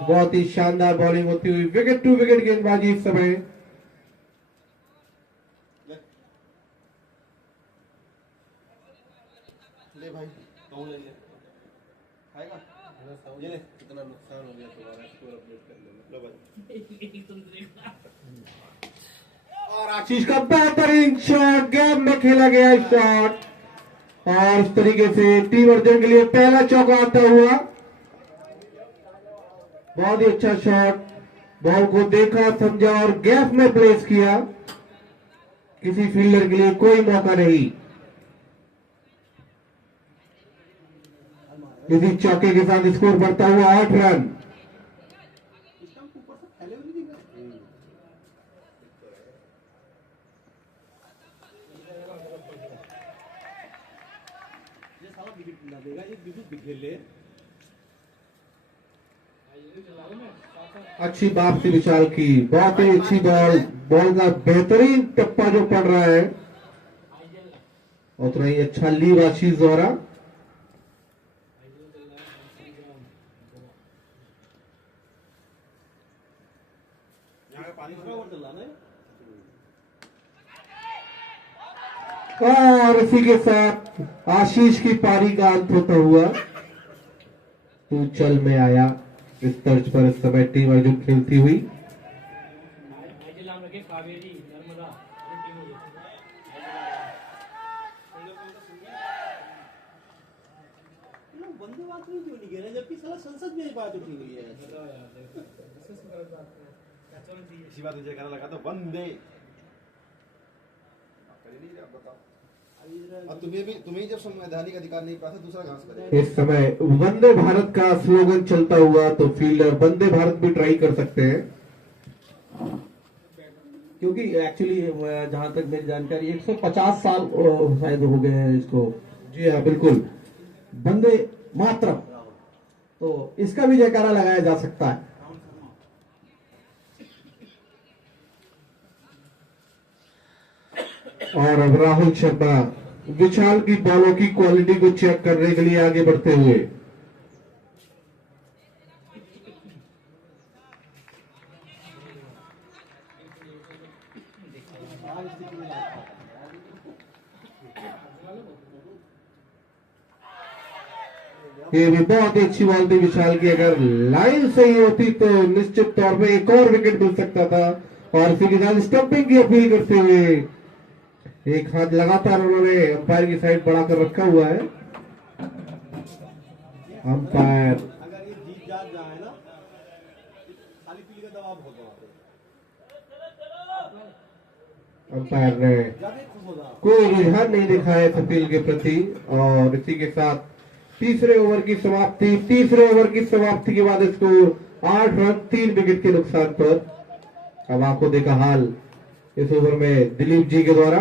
बहुत ही शानदार बॉलिंग होती हुई विकेट टू विकेट गेंदबाजी इस समय। ले भाई कौन ले खाएगा ये ले कितना नुकसान हो गया तुम्हारा स्कोर अपडेट कर लेना लो भाई। और आशीष का बेहतरीन शॉट, गेम में खेला गया शॉट और इस तरीके से टीम अर्जुन के लिए पहला चौका आता हुआ। बहुत ही अच्छा शॉट, बॉल को देखा समझा और गैप में प्लेस किया। किसी फील्डर के लिए कोई मौका नहीं। इसी चौके के साथ स्कोर बढ़ता हुआ 8 रन। अच्छी वापसी विशाल की, बहुत ही अच्छी बॉल, बॉल का बेहतरीन टप्पा जो पड़ रहा है, उतना ही अच्छा लीव आशीष द्वारा। और इसी के साथ आशीष की पारी का अंत होता हुआ तू चल में आया। इस तर्ज पर इस समय टीम अर्जुन खेलती हुई। जबकि संसद में बात उठी हुई है। इसी बात मुझे कहना लगा तो वंदे और तुम्हें जब संवैधानिक अधिकार नहीं पाता दूसरा घास करेगा। इस समय वंदे भारत का स्लोगन चलता हुआ तो फील्डर वंदे भारत भी ट्राई कर सकते हैं, क्योंकि एक्चुअली जहां तक मेरी जानकारी 150 साल शायद हो गए हैं इसको। जी हाँ बिल्कुल, वंदे मातरम, तो इसका भी जयकारा लगाया जा सकता है। और अब राहुल शर्मा विशाल की बॉलों की क्वालिटी को चेक करने के लिए आगे बढ़ते हुए। ये भी बहुत ही अच्छी बॉल थी विशाल की, अगर लाइन सही होती तो निश्चित तौर पे एक और विकेट मिल सकता था। और इसी के साथ स्टंपिंग की अपील करते हुए एक हाथ लगातार उन्होंने अंपायर की साइड बढ़ा कर रखा हुआ है। अंपायर अगर ये जीत जाए ना खाली पीली का दबाव होगा। अंपायर ने कोई रुझान नहीं दिखाया इस अपील के प्रति। और इसी के साथ तीसरे ओवर की समाप्ति के बाद स्कोर 8 रन 3 विकेट के नुकसान पर। अब आंखों देखा हाल इस ओवर में दिलीप जी के द्वारा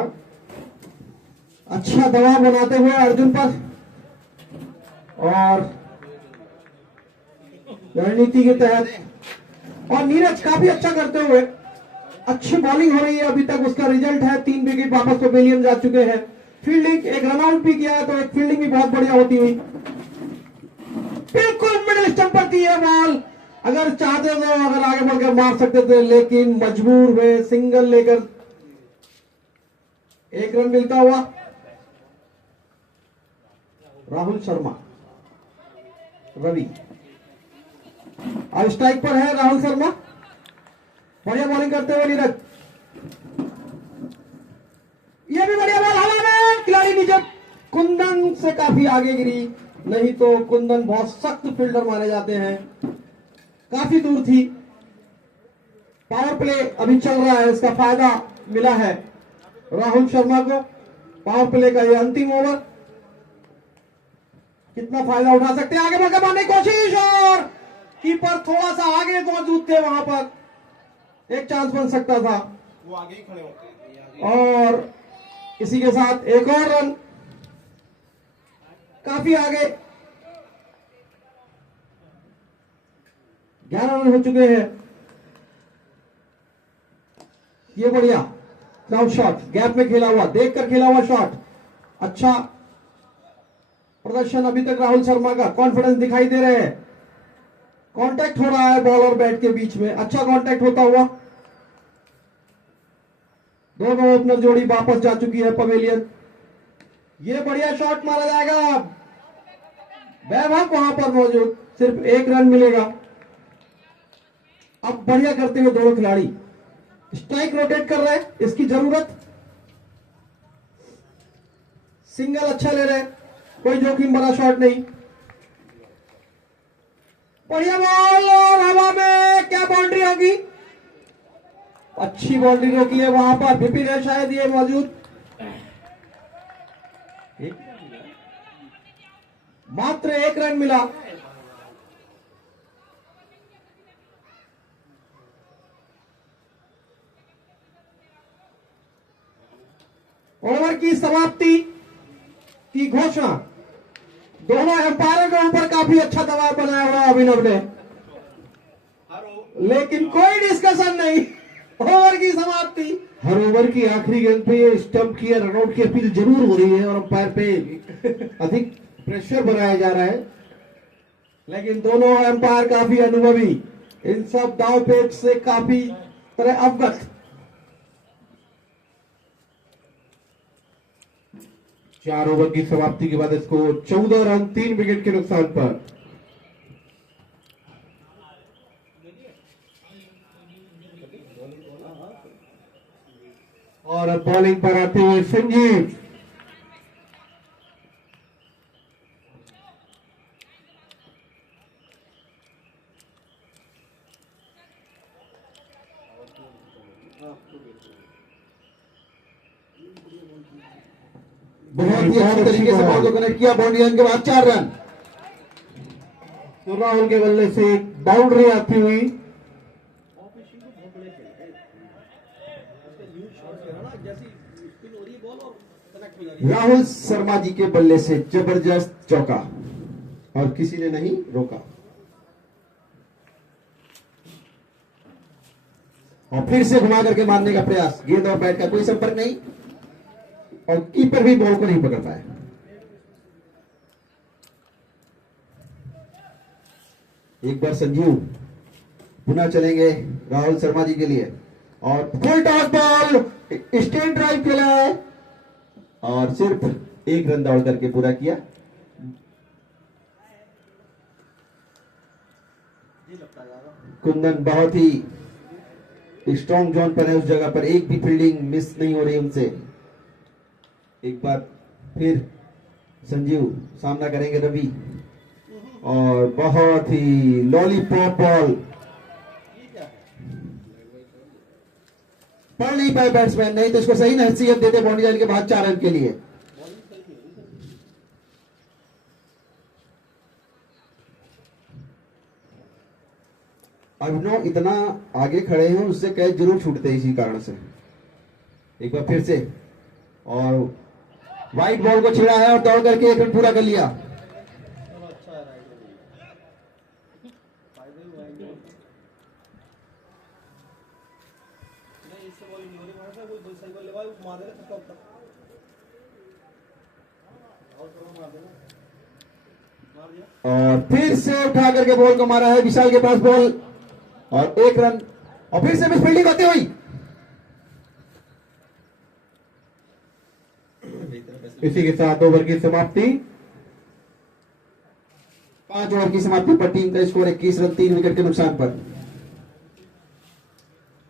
अच्छा दबाव बनाते हुए अर्जुन पर और रणनीति के तहत और नीरज काफी अच्छा करते हुए अच्छी बॉलिंग हो रही है अभी तक। उसका रिजल्ट है 3 विकेट वापस पवेलियन जा चुके हैं। फील्डिंग एक रनआउट भी किया है तो एक फील्डिंग भी बहुत बढ़िया होती हुई। बिल्कुल मिडिल स्टंप पर थी है बॉल, अगर चाहते तो अगर आगे बढ़कर मार सकते थे, लेकिन मजबूर हुए सिंगल लेकर 1 रन मिलता हुआ। राहुल शर्मा रवि अब स्ट्राइक पर है। राहुल शर्मा बढ़िया बॉलिंग करते हुए नीरज, ये भी बढ़िया बॉल हवा में, खिलाड़ी नीचे कुंदन से काफी आगे गिरी, नहीं तो कुंदन बहुत सख्त फील्डर माने जाते हैं, काफी दूर थी। पावर प्ले अभी चल रहा है, इसका फायदा मिला है राहुल शर्मा को। पावर प्ले का ये अंतिम ओवर, कितना फायदा उठा सकते हैं, आगे बढ़कर मारने की कोशिश और कीपर थोड़ा सा आगे मौजूद थे, वहां पर एक चांस बन सकता था, वो आगे ही खड़े होते हैं। और इसी के साथ एक और रन, काफी आगे 11 रन हो चुके हैं। ये बढ़िया क्राउड शॉट, गैप में खेला हुआ, देखकर खेला हुआ शॉट, अच्छा प्रदर्शन अभी तक राहुल शर्मा का कॉन्फिडेंस दिखाई दे रहे हैं। कांटेक्ट हो रहा है बॉल और बैट के बीच में, अच्छा कांटेक्ट होता हुआ। दोनों ओपनर जोड़ी वापस जा चुकी है पवेलियन। ये बढ़िया शॉट मारा जाएगा, वैभव वहां पर मौजूद, सिर्फ 1 रन मिलेगा। अब बढ़िया करते हुए दोनों खिलाड़ी स्ट्राइक रोटेट कर रहे हैं, इसकी जरूरत। सिंगल अच्छा ले रहे हैं, कोई जोखिम भरा शॉट नहीं। बढ़िया बॉल और हवा में, क्या बाउंड्री होगी? अच्छी बाउंड्री रोकी है वहां पर, विपिन है शायद ये मौजूद। मात्र 1 रन मिला। ओवर की समाप्ति की घोषणा। दोनों एम्पायरों के ऊपर काफी अच्छा दबाव बनाया हुआ अभिनव ने, लेकिन कोई डिस्कशन नहीं। ओवर की समाप्ति। हर ओवर की आखिरी गेंद पे ये स्टंप की या रनआउट की अपील जरूर हो रही है और अंपायर पे अधिक प्रेशर बनाया जा रहा है, लेकिन दोनों एम्पायर काफी अनुभवी, इन सब दाव पेच से काफी तरह अवगत। 4 ओवर की समाप्ति के बाद स्कोर 14 रन 3 विकेट के नुकसान पर। और अब बॉलिंग पर आते हुए संजीव। बहुत ही अच्छी तरीके से बॉल को कनेक्ट किया, बाउंड्री लाइन के बाद 4 रन। तो राहुल के बल्ले से एक बाउंड्री आती हुई। राहुल शर्मा जी के बल्ले से जबरदस्त चौका और किसी ने नहीं रोका। और फिर से घुमा करके मारने का प्रयास, गेंद और बैट का कोई संपर्क नहीं और कीपर भी बॉल को नहीं पकड़ पाया। एक बार संजीव पुनः चलेंगे राहुल शर्मा जी के लिए और full toss ball state drive खेला है और सिर्फ 1 रन दौड़ करके पूरा किया। कुंदन बहुत ही स्ट्रॉन्ग जोन पर है, उस जगह पर एक भी फील्डिंग मिस नहीं हो रही उनसे। एक बार फिर संजीव सामना करेंगे रवि और बहुत ही लॉलीपॉप बॉल, पढ़ नहीं पाए बैट्समैन, नहीं तो इसको सही हैसियत देते बाउंड्री लाइन के बाद 4 रन के लिए। अभिनव इतना आगे खड़े हैं, उससे कैच जरूर छूटते हैं इसी कारण से। एक बार फिर से और वाइट बॉल को छिड़ा है और दौड़ करके 1 रन पूरा कर लिया। और फिर से उठा करके बॉल को मारा है विशाल के पास बॉल और 1 रन और फिर से मिस फील्डिंग होती हुई। इसी के साथ ओवर की समाप्ति। 5 ओवर की समाप्ति पर टीम का स्कोर 21 रन 3 विकेट के नुकसान पर।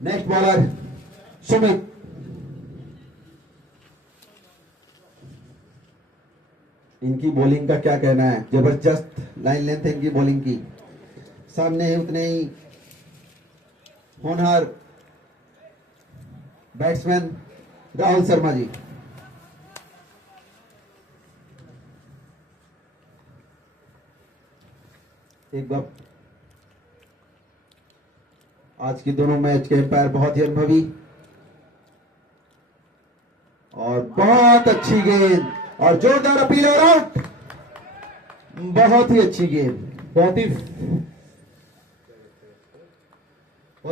Next bowler Sumit. इनकी बॉलिंग का क्या कहना है, जबरदस्त लाइन लेंथ है इनकी बॉलिंग की। सामने है उतने ही होनहार बैट्समैन राहुल शर्मा जी। एक बार आज की दोनों मैच के एम्पायर बहुत ही अनुभवी और बहुत अच्छी गेंद और जोरदार अपील और आउट। बहुत ही अच्छी गेंद, बहुत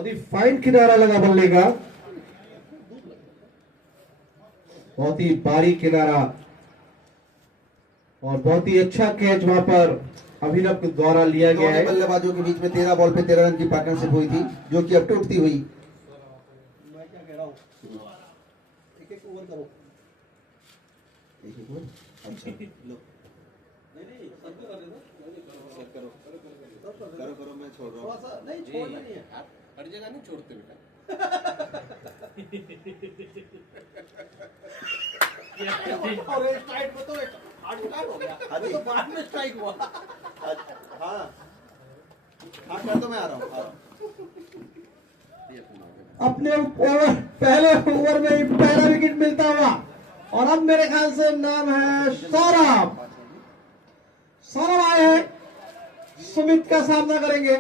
ही फाइन किनारा लगा बल्ले का, बहुत ही बारीक किनारा और बहुत ही अच्छा कैच वहां पर अभिनव के द्वारा लिया गया दोनों है। बल्लेबाजों के बीच में 13 बॉल पे 13 रन की पार्टनरशिप हुई थी, जो कि अब टूटती हुई। मैं क्या कह रहा हूँ, एक एक ओवर करो। एक एक ओवर? अच्छा लो नहीं सबको कर देना, सब करो करो करो, मैं छोड़ रहा हूँ। थोड़ा सा नहीं छोड़ना नहीं है, आप हर जगह नहीं छोड़ते बेटा। और एक स्ट्राइक में तो एक हार्ड स्ट्राइक हो गया, अभी तो बाद में स्ट्राइक हुआ। हाँ हाँ कर दो, मैं आ रहा हूँ। अपने ओवर पहले ओवर में ही पहला विकेट मिलता हुआ, और अब मेरे ख्याल से नाम है सौरभ। सौरभ आए हैं, सुमित का सामना करेंगे।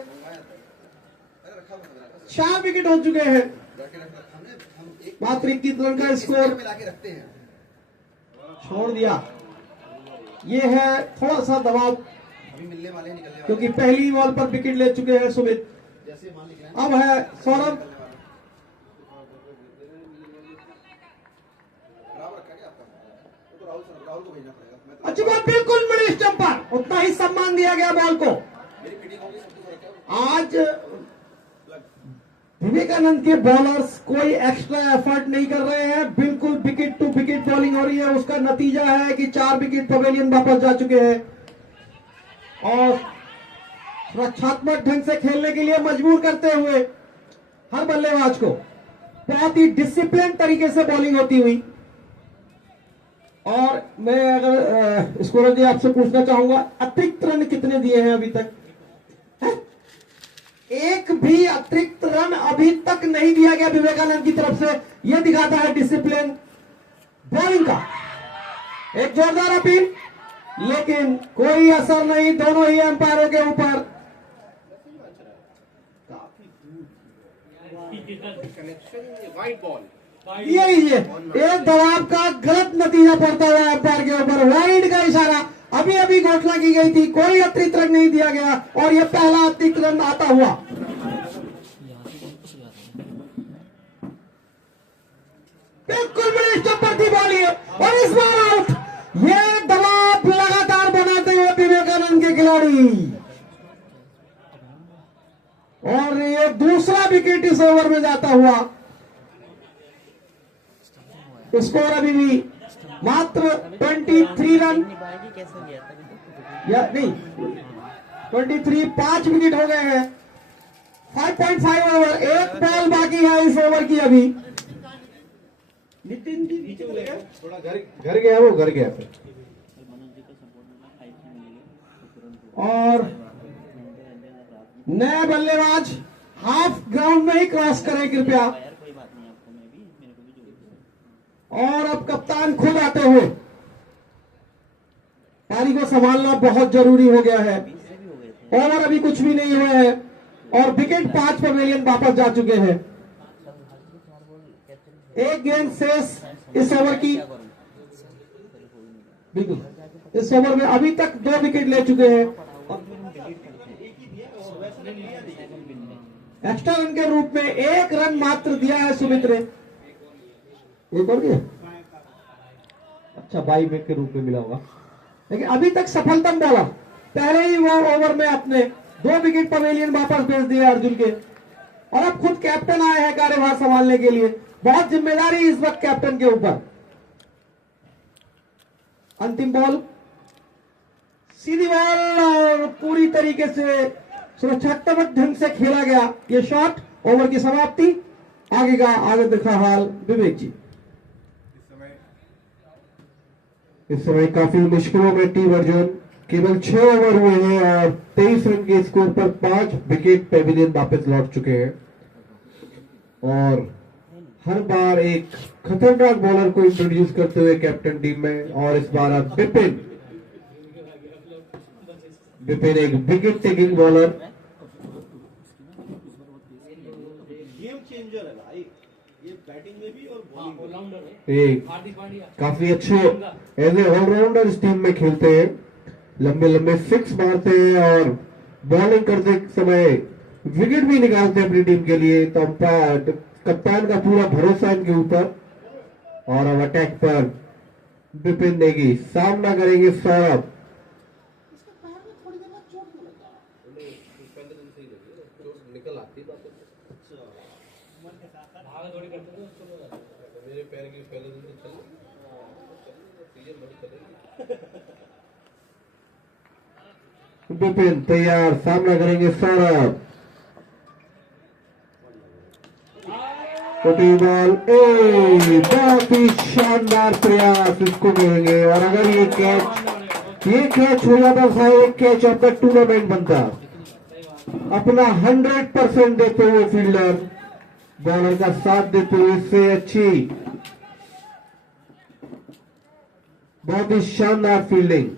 4 विकेट हो चुके हैं, मात्र 21 रन का स्कोर मिला के रखते हैं। छोड़ दिया। ये है थोड़ा सा दबाव, अभी मिलने वाले निकलने वाले, क्योंकि पहली बॉल पर विकेट ले चुके हैं सुमित। जैसे मान लीजिए अब है सौरभ। राहुल रखा क्या आपका, तो राहुल को भेजना पड़ेगा। मैं तो अच्छी बात, बिल्कुल मिडिल स्टंप पर उतना ही सम्मान दिया गया बॉल को। मेरी फील्डिंग होगी, सब कुछ रखा है। आज विवेकानंद के बॉलर्स कोई एक्स्ट्रा एफर्ट नहीं कर रहे हैं, बिल्कुल विकेट टू विकेट बॉलिंग हो रही है। उसका नतीजा है कि 4 विकेट पवेलियन वापस जा चुके हैं और रक्षात्मक ढंग से खेलने के लिए मजबूर करते हुए हर बल्लेबाज को बहुत ही डिसिप्लिन तरीके से बॉलिंग होती हुई। और मैं अगर स्कोरर जी आपसे पूछना चाहूंगा, अतिरिक्त रन कितने दिए हैं अभी तक? है? एक भी अतिरिक्त रन अभी तक नहीं दिया गया विवेकानंद की तरफ से। यह दिखाता है डिसिप्लिन बॉलिंग का। एक जोरदार अपील, लेकिन कोई असर नहीं दोनों ही अंपायरों के ऊपर। कनेक्शन वाइड बॉल, ये लीजिए, एक दबाव का गलत नतीजा पड़ता हुआ अंपायर के ऊपर, वाइड का इशारा। अभी अभी घोषणा की गई थी, कोई अतिरिक्त रन नहीं दिया गया और यह पहला अतिरिक्त रन आता हुआ। बिल्कुल मिडिल स्टंप पर थी बॉल ये, और इस बार आउट। ये दबाव लगातार बनाते हुए विवेकानंद के खिलाड़ी, और ये दूसरा विकेट इस ओवर में जाता हुआ। स्कोर अभी भी मात्र 23 रन या नहीं 23, 5 विकेट हो गए हैं। 5.5 ओवर, एक बॉल बाकी है इस ओवर की अभी। नितिन जी नीचे चले गए, थोड़ा घर गया, वो घर गया फिर। और नए बल्लेबाज हाफ ग्राउंड में ही क्रॉस करें कृपया। और अब कप्तान खुद आते हुए पारी को संभालना बहुत जरूरी हो गया है। ओवर अभी कुछ भी नहीं हुए हैं और विकेट 5 पवेलियन वापस जा चुके हैं। एक गेंद शेष इस ओवर की। बिल्कुल, इस ओवर में अभी तक 2 विकेट ले चुके हैं। एक्स्ट्रा रन के रूप में 1 रन मात्र दिया है सुमित ने। एक और दिया, अच्छा बाई बैक के रूप में मिला होगा, लेकिन अभी तक सफलतम बॉलर। पहले ही वो ओवर में अपने 2 विकेट पवेलियन वापस भेज दिए अर्जुन के, और अब खुद कैप्टन आए हैं कार्यभार संभालने के लिए। बहुत जिम्मेदारी इस वक्त कैप्टन के ऊपर। अंतिम बॉल, सीधी बॉल, और पूरी तरीके से सुरक्षात्मक ढंग से खेला गया ये शॉट। ओवर की समाप्ति। आगे का आगे दिखा हाल विवेक जी। इस समय काफी मुश्किलों में टीम अर्जुन। केवल 6 ओवर हुए हैं और 23 रन के स्कोर पर 5 विकेट पेविलियन वापस लौट चुके हैं। और हर बार एक खतरनाक बॉलर को इंट्रोड्यूस करते हुए कैप्टन टीम में, और इस बार अब विपिन एक wicket taking bowler. Game changer है भाई, ये बैटिंग में भी और बॉलिंग में भी। काफी अच्छे एज ए ऑलराउंडर इस टीम में खेलते हैं, लंबे लंबे सिक्स मारते हैं और बॉलिंग करते समय विकेट भी निकालते हैं अपनी टीम के लिए। तो अंपायर कप्तान का पूरा भरोसा इनके ऊपर। और अब अटैक पर विपिन नेगी, सामना करेंगे सौरभ। रहे कि पहले दिन तो चल सीजन बड़ी चलेगी। विपिन तैयार, सामना करेंगे सौरभ। छोटी बॉल, बहुत ही शानदार प्रयास इसको कहेंगे। और अगर ये कैच हो जाता शायद एक कैच ऑफ द टूर्नामेंट बनता। अपना 100% देते हुए फील्डर बॉलर का साथ देते हुए इससे अच्छी, बहुत ही शानदार फील्डिंग।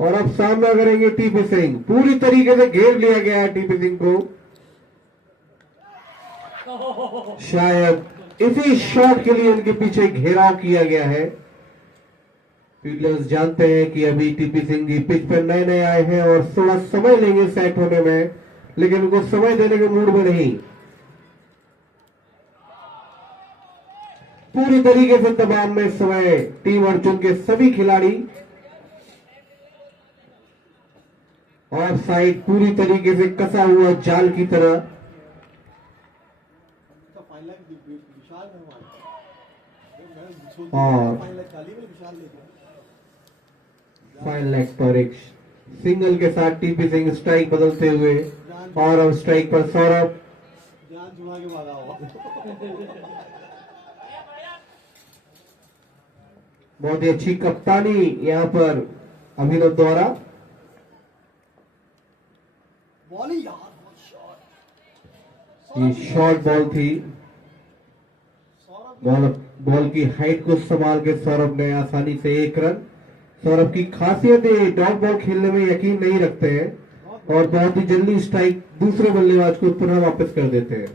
और अब सामना करेंगे टीपी सिंह। पूरी तरीके से घेर लिया गया है टीपी सिंह को। शायद इसी शॉट के लिए इनके पीछे घेराव किया गया है। फील्डर्स जानते हैं कि अभी टीपी सिंह जी पिच पर नए नए आए हैं और थोड़ा समय लेंगे सेट होने में, लेकिन उनको समय देने के मूड में नहीं। पूरी तरीके से दबाव में समय टीम अर्जुन के सभी खिलाड़ी। ऑफ साइड पूरी तरीके से कसा हुआ जाल की तरह। और फाइन लेग पर एक सिंगल के साथ टीपी सिंह स्ट्राइक बदलते हुए। और अब स्ट्राइक पर सौरभ। बहुत ही अच्छी कप्तानी यहां पर अभिनव द्वारा। ये शॉर्ट बॉल थी। बॉल की हाइट को संभाल के सौरभ ने आसानी से 1 रन। सौरभ की खासियत है डॉट बॉल खेलने में यकीन नहीं रखते हैं और बहुत ही जल्दी स्ट्राइक दूसरे बल्लेबाज को पुनः वापस कर देते हैं।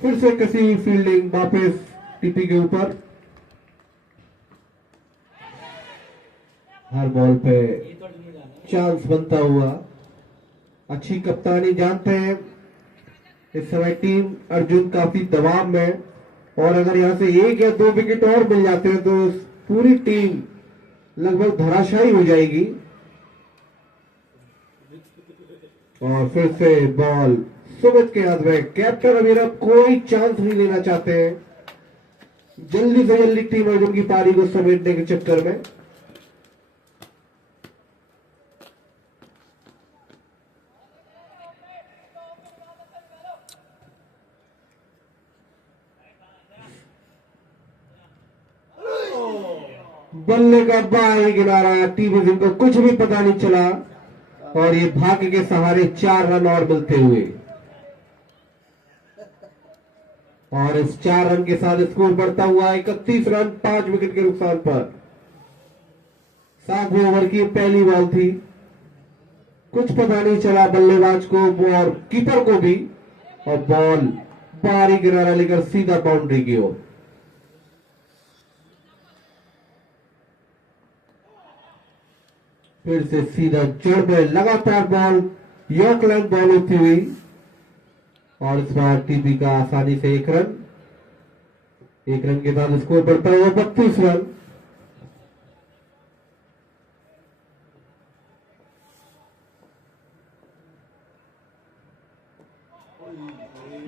फिर से कसी हुई फील्डिंग वापस टीपी के ऊपर। हर बॉल पे चांस बनता हुआ। अच्छी कप्तानी। जानते हैं इस समय टीम अर्जुन काफी दबाव में, और अगर यहां से 1 या 2 विकेट और मिल जाते हैं तो पूरी टीम लगभग धराशायी हो जाएगी। और फिर से बॉल सुमित के हाथ में। कैप्टन अभिनव कोई चांस नहीं लेना चाहते हैं। जल्दी से जल्दी टीम अर्जुन की पारी को समेटने के चक्कर में। बल्ले का बाई किनारा। टीपी सिंह को कुछ भी पता नहीं चला और ये भाग्य के सहारे 4 रन और मिलते हुए। और इस 4 रन के साथ स्कोर बढ़ता हुआ 31 रन 5 विकेट के नुकसान पर। 7वें ओवर की पहली बॉल थी। कुछ पता नहीं चला बल्लेबाज को और कीपर को भी, और बॉल बाहरी किनारा लेकर सीधा बाउंड्री की ओर। फिर से सीधा जड़ में लगातार बॉल यॉर्क लेंथ बॉल होती हुई। और इस बार टीपी का आसानी से 1 रन। 1 रन के बाद स्कोर बढ़ता हुआ 32 रन।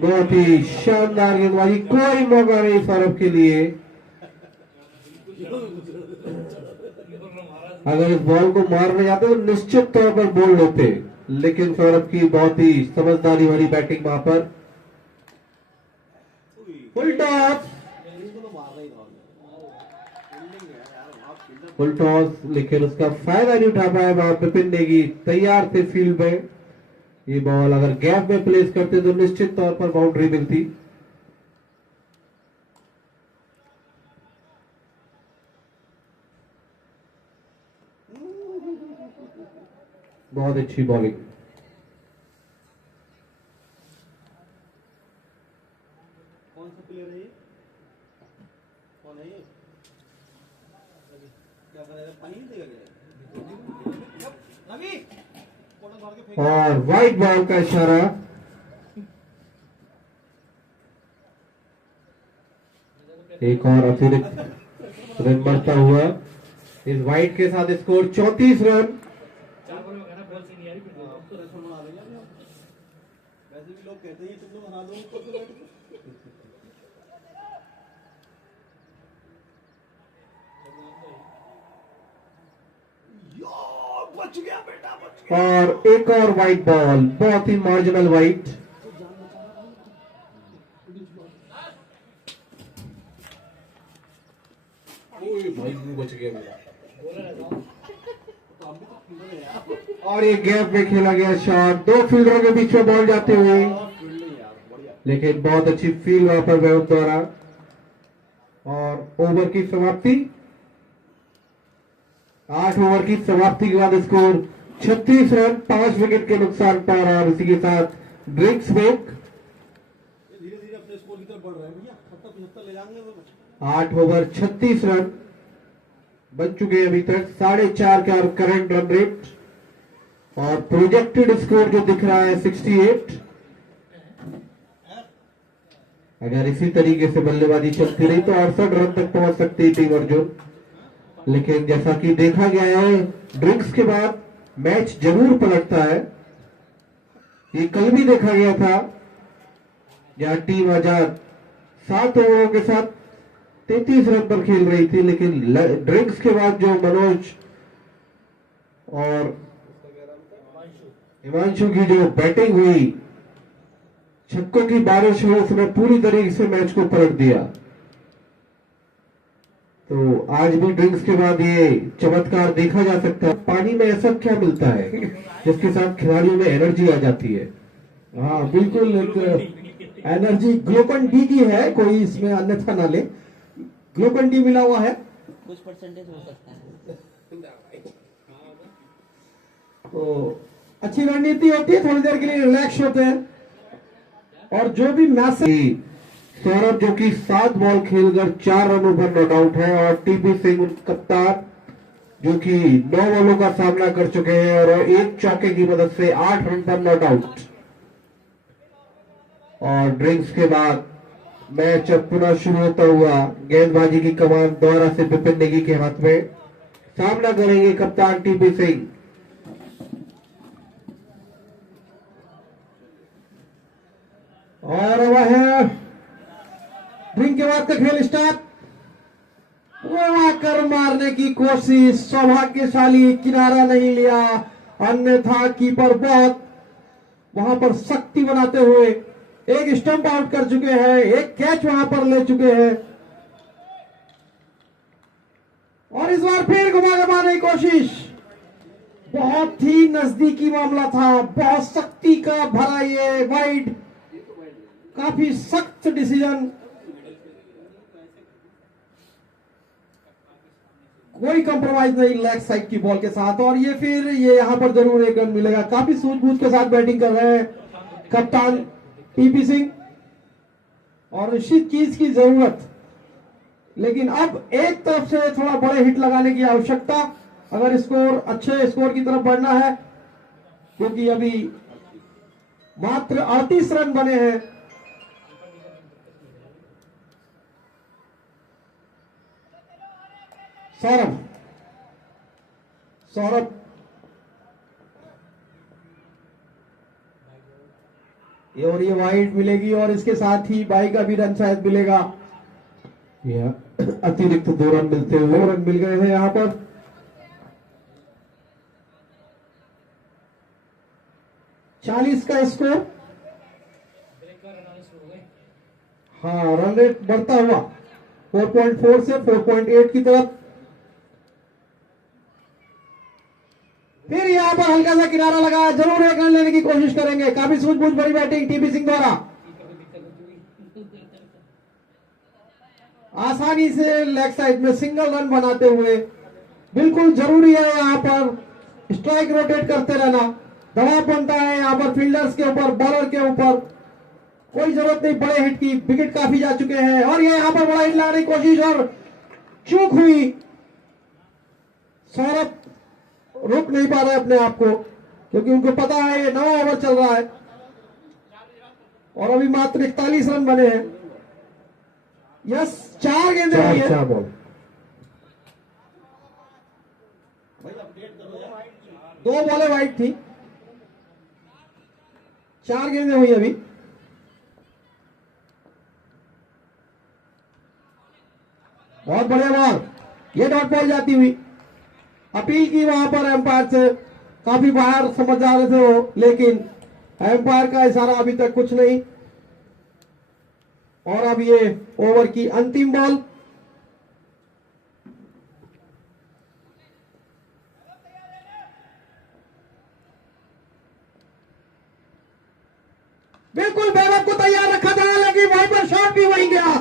बहुत ही शानदार गेंदबाजी। कोई मौका नहीं सौरभ के लिए। अगर इस बॉल को मारने जाते तो निश्चित तौर पर बोल्ड होते, लेकिन सौरभ की बहुत ही समझदारी वाली बैटिंग वहां पर। फुल टॉस, लेकिन उसका फायदा नहीं उठा पाया वहां विपिन नेगी। तैयार थे फील्ड में। ये बॉल अगर गैप में प्लेस करते तो निश्चित तौर पर बाउंड्री मिलती। बहुत अच्छी बॉलिंग। कौन सा प्लेयर है ये? कौन है ये? क्या करेगा? पानी नहीं देगा क्या? रवि कोना मार के फेंक। और वाइट बॉल का इशारा। एक और अतिरिक्त रन बढ़ता हुआ। इस वाइट के साथ स्कोर 34 रन। वैसे भी लोग कहते हैं तुम लोग बना दो। और एक और वाइट बॉल, बहुत ही मार्जिनल वाइट। बच गया मेरा। और ये गैप में खेला गया शॉट, दो फील्डरों के बीच में बॉल जाते हुए, लेकिन बहुत अच्छी फील्ड वहां पर वैभव द्वारा। और ओवर की समाप्ति, 8 ओवर की समाप्ति के बाद स्कोर 36 रन 5 विकेट के नुकसान पर। और इसी के साथ ड्रिंक्स ब्रेक। धीरे धीरे अपने स्कोर की तरफ बढ़ रहे हैं भैया, 70-75 ले जाएंगे तो। 8 ओवर 36 रन बन चुके हैं अभी तक, 4.5 का करंट रन रेट। और प्रोजेक्टेड स्कोर जो दिख रहा है 68। अगर इसी तरीके से बल्लेबाजी चलती रही तो 68 रन तक पहुंच सकती है टीम अर्जुन। लेकिन जैसा कि देखा गया है, ड्रिंक्स के बाद मैच जरूर पलटता है। ये कल भी देखा गया था, जहां टीम आजाद 7 ओवरों के साथ 33 रन पर खेल रही थी, लेकिन ड्रिंक्स के बाद जो मनोज और हिमांशु की जो बैटिंग हुई, छक्कों की बारिश हुई, उसने पूरी तरीके से मैच को पलट दिया। तो आज भी ड्रिंक्स के बाद ये चमत्कार देखा जा सकता है। पानी में ऐसा क्या मिलता है जिसके साथ खिलाड़ियों में एनर्जी आ जाती है? हाँ बिल्कुल, एक एनर्जी ग्लूकोन डी की है, कोई इसमें अन्यथा ना ले। ग्लूकोन डी मिला हुआ है, कुछ परसेंटेज हो सकता है। तो अच्छी रणनीति होती है, थोड़ी देर के लिए रिलैक्स होते हैं। और जो भी मैसेज, सौरभ जो कि 7 बॉल खेलकर 4 रनों पर नॉट आउट है, और टीपी सिंह कप्तान जो कि 9 बॉलों का सामना कर चुके हैं और एक चौके की मदद से 8 रन पर नॉट आउट। और ड्रिंक्स के बाद मैच अब पुनः शुरू होता हुआ, गेंदबाजी की कमान दोबारा से विपिन नेगी के हाथ में। सामना करेंगे कप्तान टीपी सिंह। और वह है ड्रिंक के बाद का खेल स्टार्ट। वो आकर मारने की कोशिश, सौभाग्यशाली किनारा नहीं लिया, अन्यथा कीपर बहुत वहां पर शक्ति बनाते हुए एक स्टंप आउट कर चुके हैं, एक कैच वहां पर ले चुके हैं। और इस बार फिर घुमा के मारने की कोशिश, बहुत ही नजदीकी मामला था, बहुत शक्ति का भरा ये वाइड, काफी सख्त डिसीजन। कोई कंप्रोमाइज नहीं लेग साइड की बॉल के साथ। और ये फिर ये यहां पर जरूर एक रन मिलेगा। काफी सूझबूझ के साथ बैटिंग कर रहे हैं कप्तान टीपी सिंह, और इसी चीज की जरूरत। लेकिन अब एक तरफ से थोड़ा बड़े हिट लगाने की आवश्यकता, अगर स्कोर अच्छे स्कोर की तरफ बढ़ना है, क्योंकि अभी मात्र 38 रन बने हैं। सौरभ और ये वाइड मिलेगी, और इसके साथ ही बाई का भी रन शायद मिलेगा। अतिरिक्त 2 रन मिलते हुए 2 रन मिल गए हैं यहां पर। 40 का स्कोर। हाँ, रन रेट बढ़ता हुआ 4.4 से 4.8 की तरफ। फिर यहां पर हल्का सा किनारा लगा, जरूर एक रन लेने की कोशिश करेंगे। काफी सूझबूझ भरी बैटिंग टीपी सिंह द्वारा, आसानी से लेग साइड में सिंगल रन बनाते हुए। बिल्कुल जरूरी है यहां पर स्ट्राइक रोटेट करते रहना, दबाव बनता है यहां पर फील्डर्स के ऊपर, बॉलर के ऊपर। कोई जरूरत नहीं बड़े हिट की, विकेट काफी जा चुके हैं। और ये यहां पर बड़ा हिट लाने की कोशिश और चूक हुई। सौरभ रोक नहीं पा रहे अपने आप को, क्योंकि उनको पता है ये 9 ओवर चल रहा है और अभी मात्र 41 रन बने हैं। यस, 4 गेंदें हुई है। 4 बॉल। दो बॉलें वाइड थी, 4 गेंदें हुई अभी। बहुत बढ़िया बॉल, ये डॉट बॉल जाती हुई। अपील की वहां पर एम्पायर से, काफी बाहर समझ आ रहे थे वो, लेकिन एम्पायर का इशारा अभी तक कुछ नहीं। और अब ये ओवर की अंतिम बॉल। बिल्कुल बैकअप को तैयार रखा था, लेकिन वहीं पर शॉट भी वहीं गया,